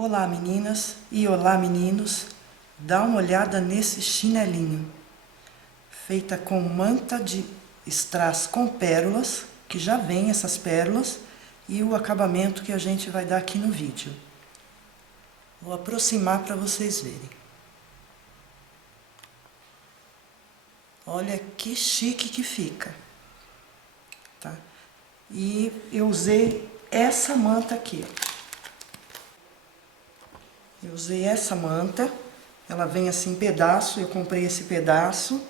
Olá meninas e olá meninos, dá uma olhada nesse chinelinho, feita com manta de strass com pérolas, que já vem essas pérolas, e o acabamento que a gente vai dar aqui no vídeo. Vou aproximar para vocês verem. Olha que chique que fica, tá? E eu usei essa manta aqui, Eu usei essa manta, ela vem assim em pedaço, eu comprei esse pedaço.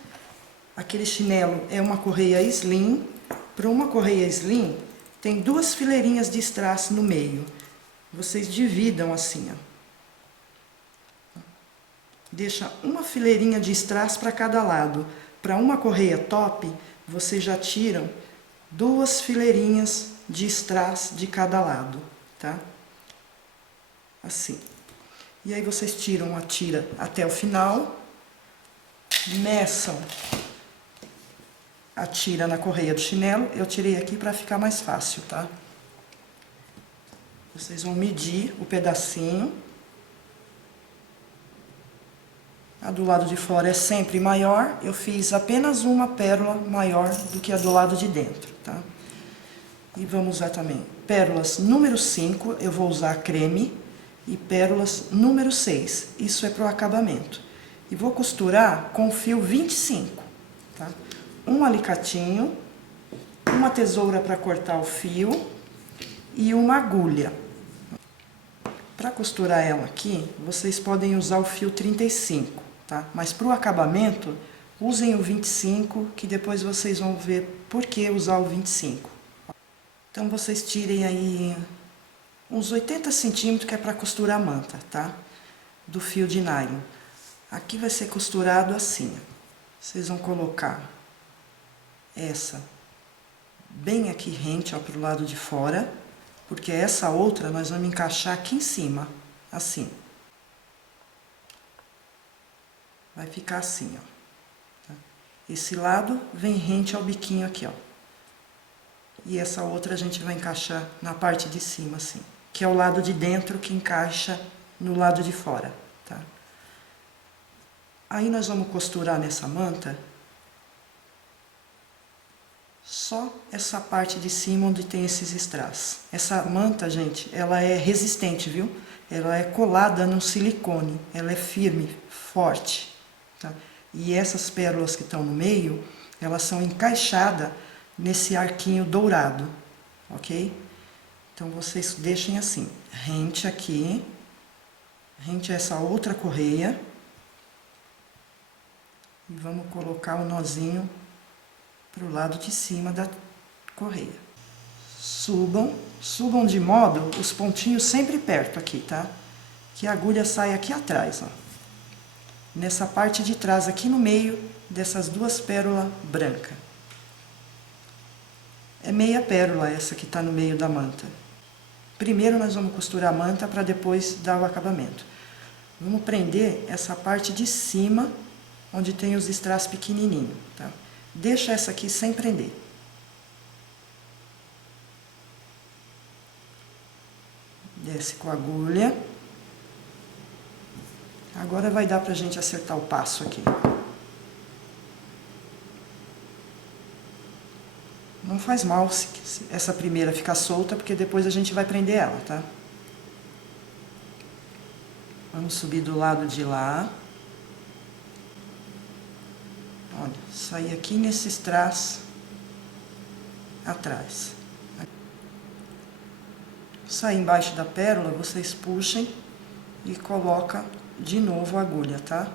Aquele chinelo é uma correia slim. Para uma correia slim, tem duas fileirinhas de strass no meio. Vocês dividam assim, ó. Deixa uma fileirinha de strass para cada lado. Para uma correia top, vocês já tiram duas fileirinhas de strass de cada lado, tá? Assim. E aí vocês tiram a tira até o final, meçam a tira na correia do chinelo. Eu tirei aqui para ficar mais fácil, tá? Vocês vão medir o pedacinho. A do lado de fora é sempre maior. Eu fiz apenas uma pérola maior do que a do lado de dentro, tá? E vamos usar também pérolas número 5, eu vou usar creme, e pérolas número 6, isso é para o acabamento. E vou costurar com fio 25, tá? Um alicatinho, uma tesoura para cortar o fio e uma agulha. Para costurar ela aqui, vocês podem usar o fio 35, tá? Mas para o acabamento, usem o 25, que depois vocês vão ver por que usar o 25. Então vocês tirem aí uns 80 centímetros, que é para costurar a manta, tá? Do fio de nylon. Aqui vai ser costurado assim, ó. Vocês vão colocar essa bem aqui rente, ó, pro lado de fora, porque essa outra nós vamos encaixar aqui em cima, assim. Vai ficar assim, ó. Tá? Esse lado vem rente ao biquinho aqui, ó. E essa outra a gente vai encaixar na parte de cima, assim. Que é o lado de dentro que encaixa no lado de fora, tá? Aí nós vamos costurar nessa manta só essa parte de cima onde tem esses strass. Essa manta, gente, ela é resistente, viu? Ela é colada no silicone, ela é firme, forte, tá? E essas pérolas que estão no meio, elas são encaixadas nesse arquinho dourado, ok? Então vocês deixem assim, rente aqui, rente a essa outra correia, e vamos colocar o nozinho pro lado de cima da correia. Subam de modo os pontinhos sempre perto aqui, tá? Que a agulha sai aqui atrás, ó. Nessa parte de trás, aqui no meio dessas duas pérolas brancas. É meia pérola essa que tá no meio da manta. Primeiro nós vamos costurar a manta para depois dar o acabamento. Vamos prender essa parte de cima, onde tem os strass pequenininhos, tá? Deixa essa aqui sem prender. Desce com a agulha. Agora vai dar pra gente acertar o passo aqui. Não faz mal se essa primeira ficar solta, porque depois a gente vai prender ela, tá? Vamos subir do lado de lá. Olha, sair aqui nesse strass atrás. Sair embaixo da pérola, vocês puxem e colocam de novo a agulha, tá?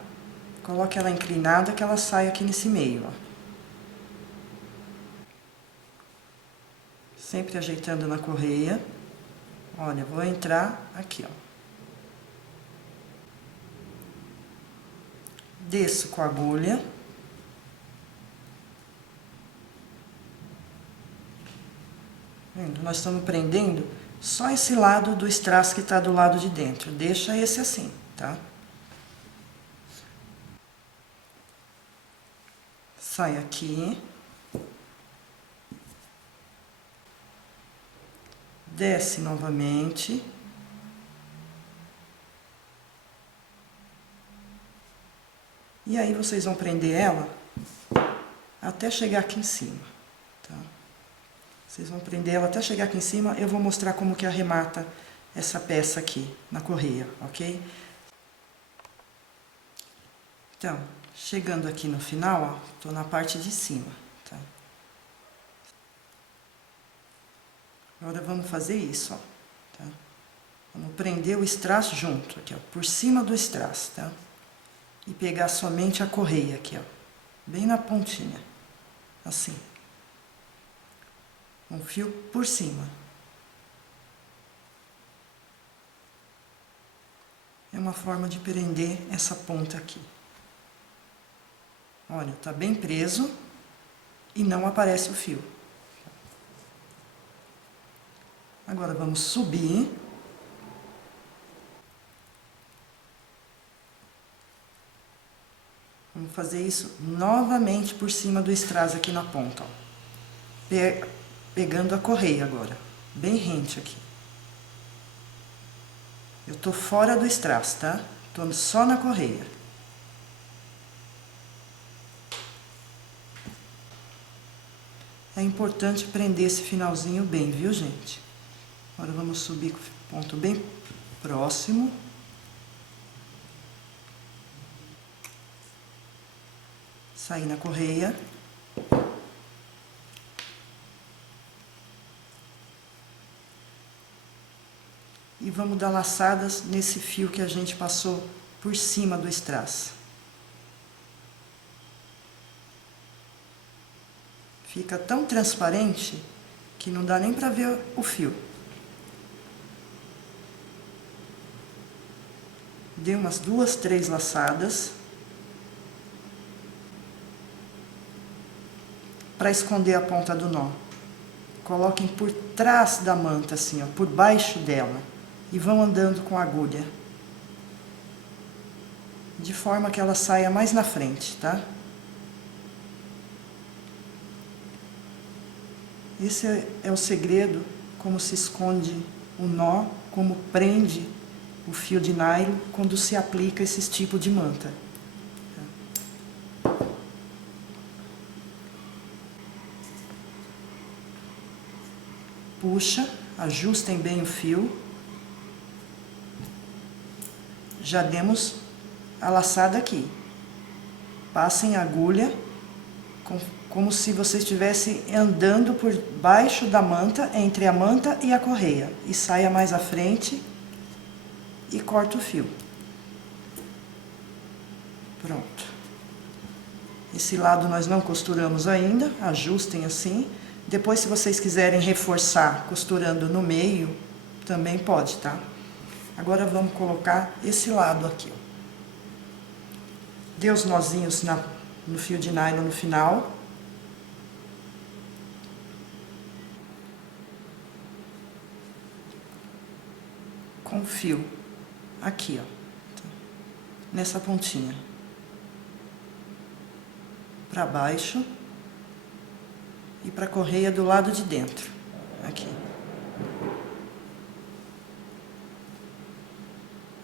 Coloque ela inclinada que ela sai aqui nesse meio, ó. Sempre ajeitando na correia. Olha, vou entrar aqui, ó. Desço com a agulha. Vendo? Nós estamos prendendo só esse lado do strass que está do lado de dentro. Deixa esse assim, tá? Sai aqui. Desce novamente. E aí vocês vão prender ela até chegar aqui em cima, tá? Vocês vão prender ela até chegar aqui em cima, eu vou mostrar como que arremata essa peça aqui na correia, ok? Então, chegando aqui no final, ó, tô na parte de cima, tá? Agora vamos fazer isso, ó, tá? Vamos prender o strass junto, aqui, ó, por cima do strass, tá? E pegar somente a correia aqui, ó, bem na pontinha, assim. Um fio por cima. É uma forma de prender essa ponta aqui. Olha, tá bem preso e não aparece o fio. Agora vamos subir. Vamos fazer isso novamente por cima do strass aqui na ponta, ó. Pegando a correia agora, bem rente aqui. Eu tô fora do strass, tá? Tô só na correia. É importante prender esse finalzinho bem, viu, gente? Agora vamos subir com o ponto bem próximo. Sair na correia. E vamos dar laçadas nesse fio que a gente passou por cima do strass. Fica tão transparente que não dá nem para ver o fio. Dei umas 2, 3 laçadas para esconder a ponta do nó. Coloquem por trás da manta, assim, ó, por baixo dela, e vão andando com a agulha, de forma que ela saia mais na frente, tá? Esse é o segredo, como se esconde o nó, como prende o fio de nylon quando se aplica esse tipo de manta. Puxa, ajustem bem o fio. Já demos a laçada aqui. Passem a agulha como se você estivesse andando por baixo da manta, entre a manta e a correia. E saia mais à frente e corta o fio. Pronto. Esse lado nós não costuramos ainda, ajustem assim. Depois, se vocês quiserem reforçar costurando no meio, também pode, tá? Agora vamos colocar esse lado aqui, ó. Dê os nozinhos no fio de nylon no final. Com o fio aqui, ó, nessa pontinha. Para baixo e para a correia do lado de dentro, aqui.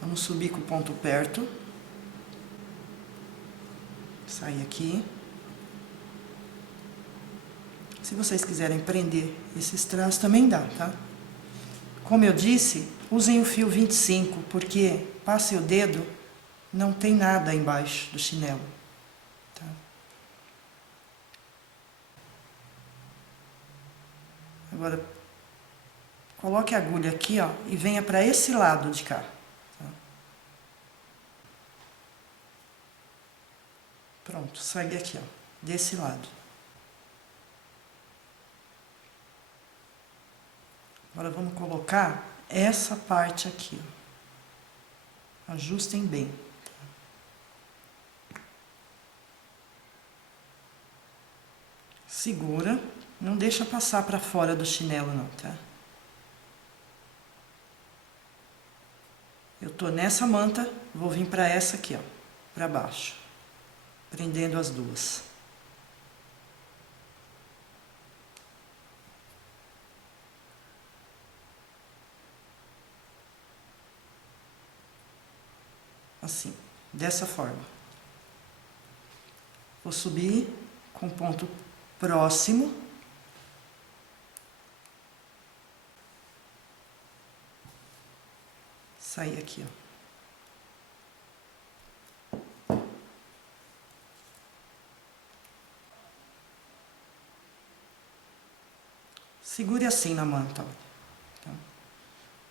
Vamos subir com o ponto perto. Sair aqui. Se vocês quiserem prender esses traços, também dá, tá? Como eu disse, usem o fio 25, porque passe o dedo, não tem nada embaixo do chinelo, tá? Agora, coloque a agulha aqui, ó, e venha para esse lado de cá. Tá? Pronto, segue aqui, ó, desse lado. Agora vamos colocar essa parte aqui, ó. Ajustem bem. Segura, não deixa passar para fora do chinelo não, tá? Eu tô nessa manta, vou vir para essa aqui, ó, para baixo, prendendo as duas. Assim, dessa forma. Vou subir com ponto próximo. Sair aqui, ó. Segure assim na manta, ó. Tá?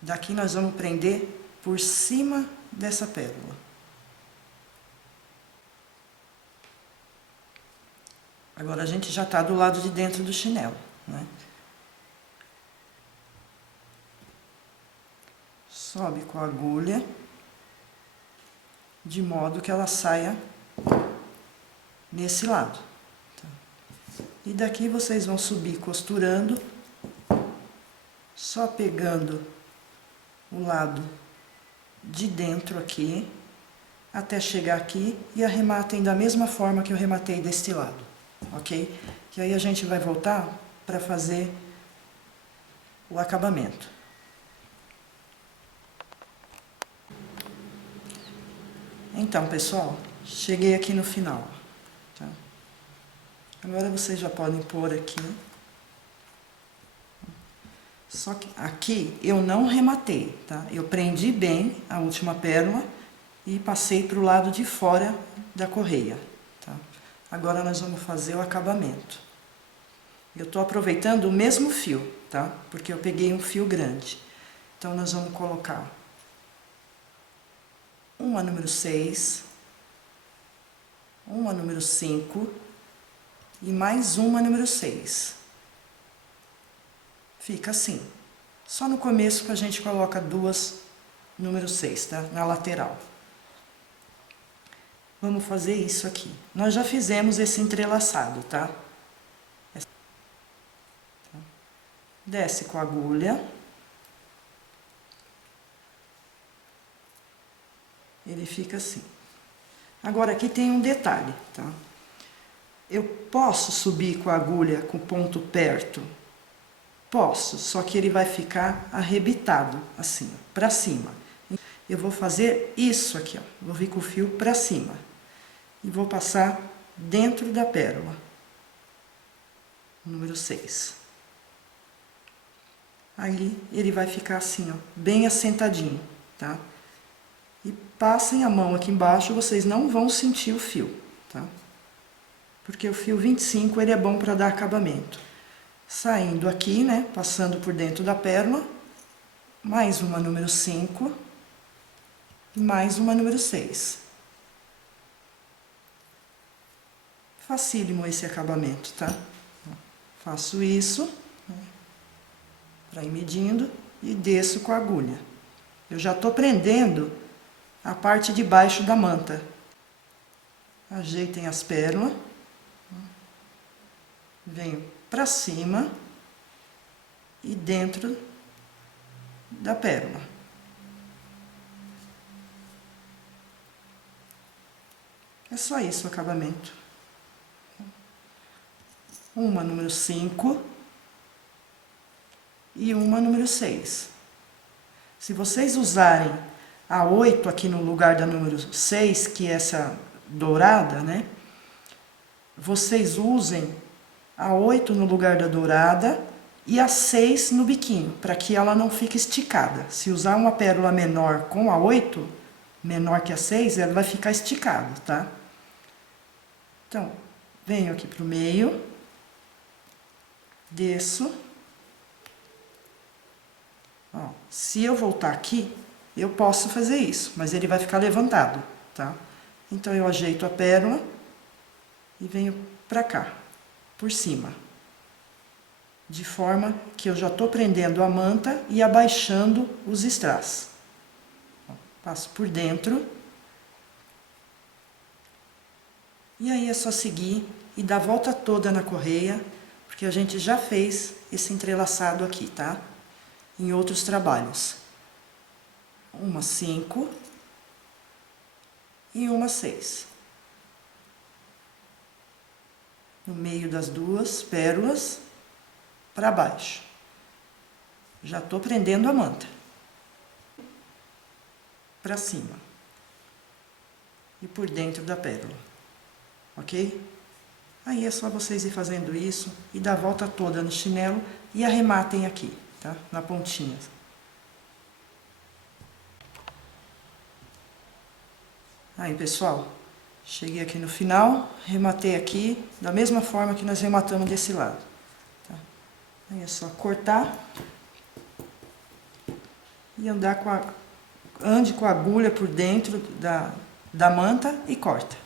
Daqui nós vamos prender por cima dessa pérola. Agora a gente já tá do lado de dentro do chinelo, né? Sobe com a agulha, de modo que ela saia nesse lado. Tá? E daqui vocês vão subir costurando, só pegando o lado de dentro aqui, até chegar aqui e arrematem da mesma forma que eu rematei deste lado, ok? Que aí a gente vai voltar para fazer o acabamento. Então, pessoal, cheguei aqui no final, tá? Agora vocês já podem pôr aqui. Só que aqui eu não rematei, tá? Eu prendi bem a última pérola e passei para o lado de fora da correia, tá? Agora nós vamos fazer o acabamento. Eu tô aproveitando o mesmo fio, tá? Porque eu peguei um fio grande. Então, nós vamos colocar uma número 6, uma número 5 e mais uma número 6. Fica assim. Só no começo que a gente coloca duas número 6, tá? Na lateral. Vamos fazer isso aqui. Nós já fizemos esse entrelaçado, tá? Desce com a agulha. Ele fica assim. Agora, aqui tem um detalhe, tá? Eu posso subir com a agulha com o ponto perto? Posso, só que ele vai ficar arrebitado, assim, pra cima. Eu vou fazer isso aqui, ó. Vou vir com o fio pra cima. E vou passar dentro da pérola. Número 6. Aí, ele vai ficar assim, ó, bem assentadinho, tá? E passem a mão aqui embaixo, vocês não vão sentir o fio, tá? Porque o fio 25, ele é bom para dar acabamento. Saindo aqui, né, passando por dentro da pérola, mais uma número 5 e mais uma número 6. Facílimo esse acabamento, tá? Faço isso, né, para ir medindo e desço com a agulha. Eu já tô prendendo a parte de baixo da manta. Ajeitem as pérolas. Venho para cima e dentro da pérola. É só isso o acabamento. Uma número 5 e uma número 6. Se vocês usarem a 8 aqui no lugar da número 6, que é essa dourada, né? Vocês usem a 8 no lugar da dourada e a 6 no biquinho, para que ela não fique esticada. Se usar uma pérola menor com a 8, menor que a 6, ela vai ficar esticada, tá? Então, venho aqui pro meio, desço. Ó, se eu voltar aqui, eu posso fazer isso, mas ele vai ficar levantado, tá? Então, eu ajeito a pérola e venho pra cá, por cima. De forma que eu já tô prendendo a manta e abaixando os strass. Ó, passo por dentro. E aí é só seguir e dar a volta toda na correia, porque a gente já fez esse entrelaçado aqui, tá? Em outros trabalhos. Uma 5 e uma 6. No meio das duas pérolas, para baixo. Já tô prendendo a manta. Para cima. E por dentro da pérola. Ok? Aí é só vocês ir fazendo isso e dar a volta toda no chinelo e arrematem aqui, tá? Na pontinha. Aí, pessoal, cheguei aqui no final, rematei aqui da mesma forma que nós rematamos desse lado. Tá? Aí é só cortar e andar ande com a agulha por dentro da manta e corta.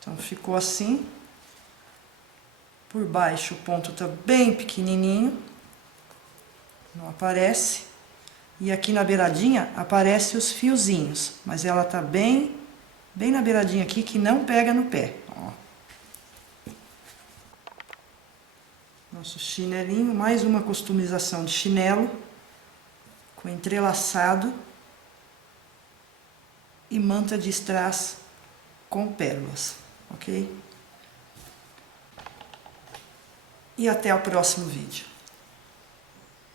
Então, ficou assim. Por baixo o ponto tá bem pequenininho, não aparece. E aqui na beiradinha aparece os fiozinhos, mas ela tá bem na beiradinha aqui que não pega no pé. Ó. Nosso chinelinho, mais uma customização de chinelo com entrelaçado e manta de strass com pérolas, ok? E até o próximo vídeo.